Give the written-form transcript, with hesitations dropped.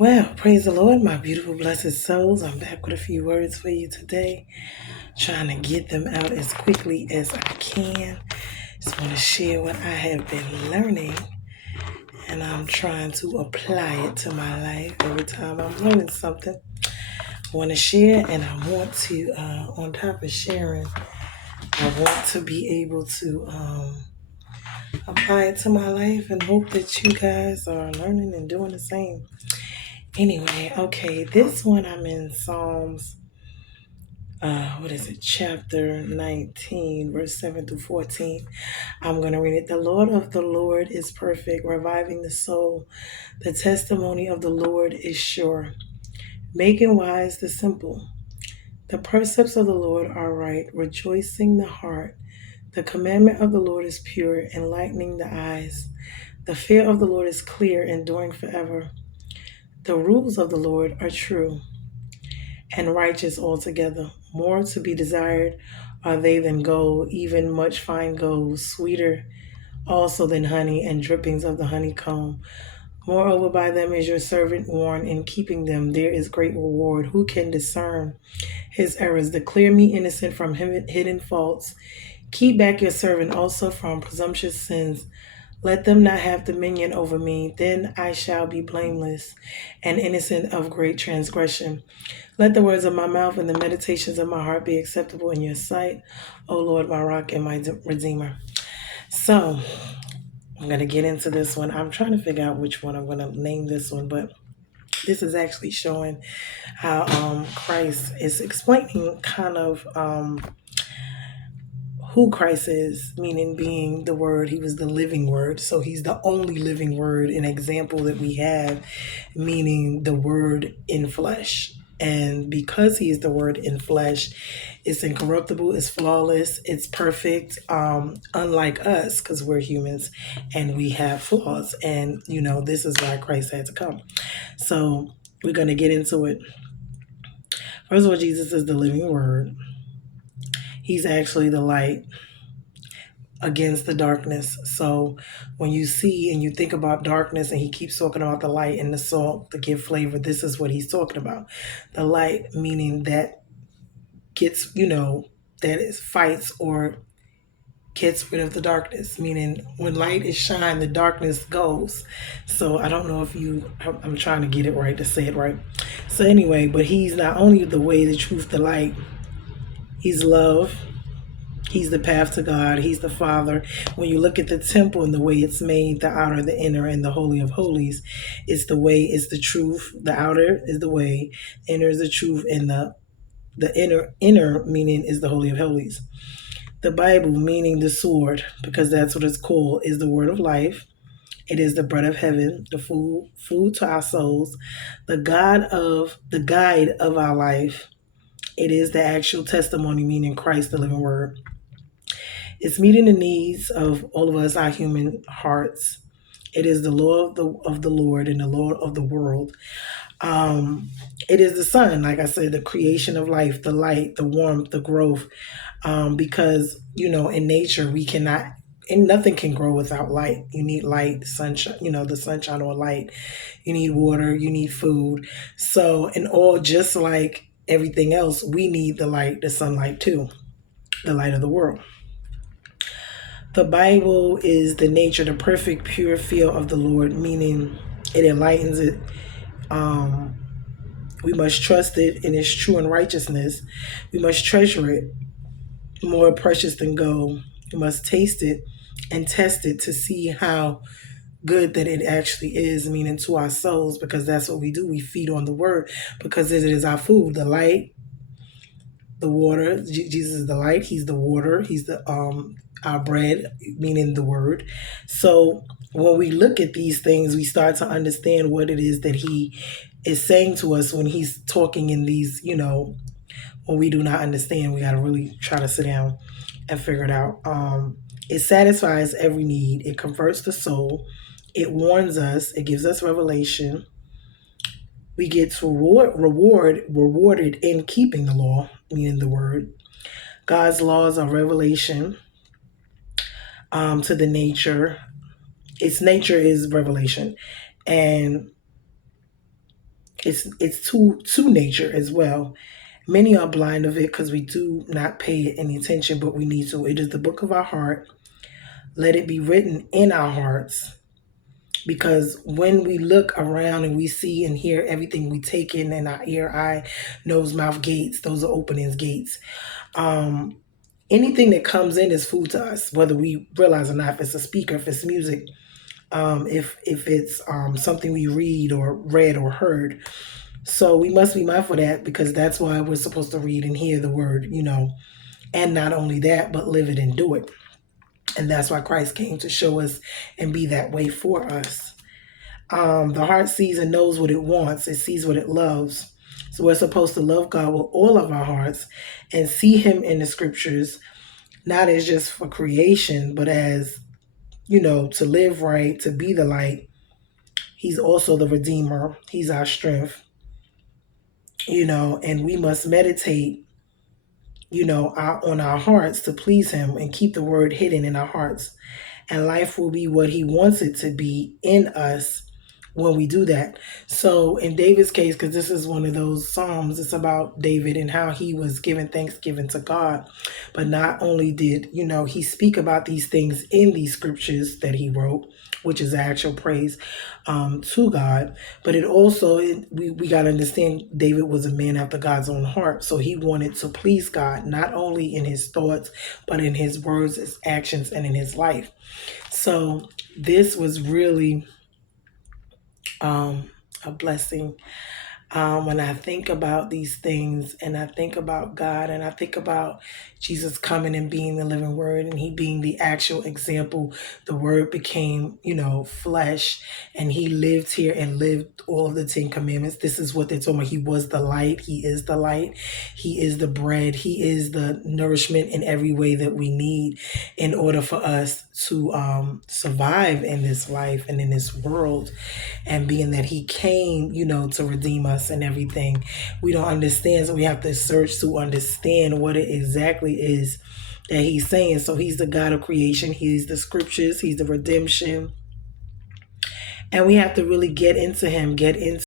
Well, praise the Lord, my beautiful, blessed souls. I'm back with a few words for you today, trying to get them out as quickly as I can. Just want to share what I have been learning, and I'm trying to apply it to my life. Every time I'm learning something, I want to share, and I want to, on top of sharing, I want to be able to apply it to my life and hope that you guys are learning and doing the same. Anyway, okay, this one I'm in Psalms, what is it, chapter 19, verse 7 through 14. I'm going to read it. The Lord of the Lord is perfect, reviving the soul. The testimony of the Lord is sure, making wise the simple. The precepts of the Lord are right, rejoicing the heart. The commandment of the Lord is pure, enlightening the eyes. The fear of the Lord is clear, enduring forever. The rules of the Lord are true and righteous altogether. More to be desired are they than gold, even much fine gold, sweeter also than honey and drippings of the honeycomb. Moreover, by them is your servant warned, in keeping them there is great reward. Who can discern his errors? Declare me innocent from hidden faults. Keep back your servant also from presumptuous sins. Let them not have dominion over me. Then I shall be blameless and innocent of great transgression. Let the words of my mouth and the meditations of my heart be acceptable in your sight, O Lord, my rock and my redeemer. So I'm going to get into this one. I'm trying to figure out which one I'm going to name this one, but this is actually showing how Christ is explaining kind of who Christ is, meaning being the Word. He was the living Word. So he's the only living Word, an example that we have, meaning the Word in flesh. And because he is the Word in flesh, it's incorruptible, it's flawless, it's perfect, unlike us, because we're humans and we have flaws. And, this is why Christ had to come. So we're going to get into it. First of all, Jesus is the living Word. He's actually the light against the darkness. So when you see and you think about darkness, and he keeps talking about the light and the salt to give flavor, this is what he's talking about. The light, meaning that gets, that is fights or gets rid of the darkness, meaning when light is shined, the darkness goes. So I don't know if I'm trying to get it right, to say it right. So anyway, but he's not only the way, the truth, the light, he's love. He's the path to God. He's the Father. When you look at the temple and the way it's made, the outer, the inner, and the Holy of Holies, it's the way, it's the truth. The outer is the way, inner is the truth, and the inner meaning is the Holy of Holies. The Bible, meaning the sword, because that's what it's called, is the word of life. It is the bread of heaven, the food to our souls, the guide of our life. It is the actual testimony, meaning Christ, the living word. It's meeting the needs of all of us, our human hearts. It is the law of the Lord and the Lord of the world. It is the sun, like I said, the creation of life, the light, the warmth, the growth. Because, in nature, we cannot, and nothing can grow without light. You need light, sunshine, the sunshine or light. You need water, you need food. So, and all, just like everything else, we need the light, the sunlight too, the light of the world. The Bible is the nature, the perfect, pure feel of the Lord, meaning it enlightens it. We must trust it in its true and righteousness. We must treasure it, more precious than gold. We must taste it and test it to see how good that it actually is, meaning to our souls, because that's what we do. We feed on the word because it is our food, the light, the water. Jesus is the light. He's the water. He's the our bread, meaning the word. So when we look at these things, we start to understand what it is that he is saying to us when he's talking in these, when we do not understand, we got to really try to sit down and figure it out. It satisfies every need. It converts the soul. It warns us. It gives us revelation. We get rewarded in keeping the law, meaning the word. God's laws are revelation to the nature. Its nature is revelation. And It's to nature as well. Many are blind of it because we do not pay any attention, but we need to. It is the book of our heart. Let it be written in our hearts. Because when we look around and we see and hear everything we take in our ear, eye, nose, mouth gates, those are openings, gates. Um, Anything that comes in is food to us, whether we realize or not. If it's a speaker, if it's music, if it's something we read or read or heard. So we must be mindful of that because that's why we're supposed to read and hear the word, and not only that, but live it and do it. And that's why Christ came to show us and be that way for us. The heart sees and knows what it wants, it sees what it loves. So we're supposed to love God with all of our hearts and see Him in the scriptures, not as just for creation, but as, to live right, to be the light. He's also the Redeemer, He's our strength, and we must meditate, on our hearts to please Him and keep the word hidden in our hearts. And life will be what He wants it to be in us when we do that. So in David's case, because this is one of those Psalms, it's about David and how he was giving thanksgiving to God. But not only did, he speak about these things in these scriptures that he wrote, which is actual praise to God, but it also, we got to understand David was a man after God's own heart. So he wanted to please God, not only in his thoughts, but in his words, his actions, and in his life. So this was really a blessing. When I think about these things and I think about God and I think about Jesus coming and being the living word and He being the actual example, the word became, flesh, and He lived here and lived all of the 10 commandments. This is what they're talking about. He was the light. He is the light. He is the bread. He is the nourishment in every way that we need in order for us to survive in this life and in this world. And being that He came, to redeem us and everything, we don't understand. So we have to search to understand what it exactly is that He's saying. So He's the God of creation. He's the scriptures. He's the redemption. And we have to really get into Him, get into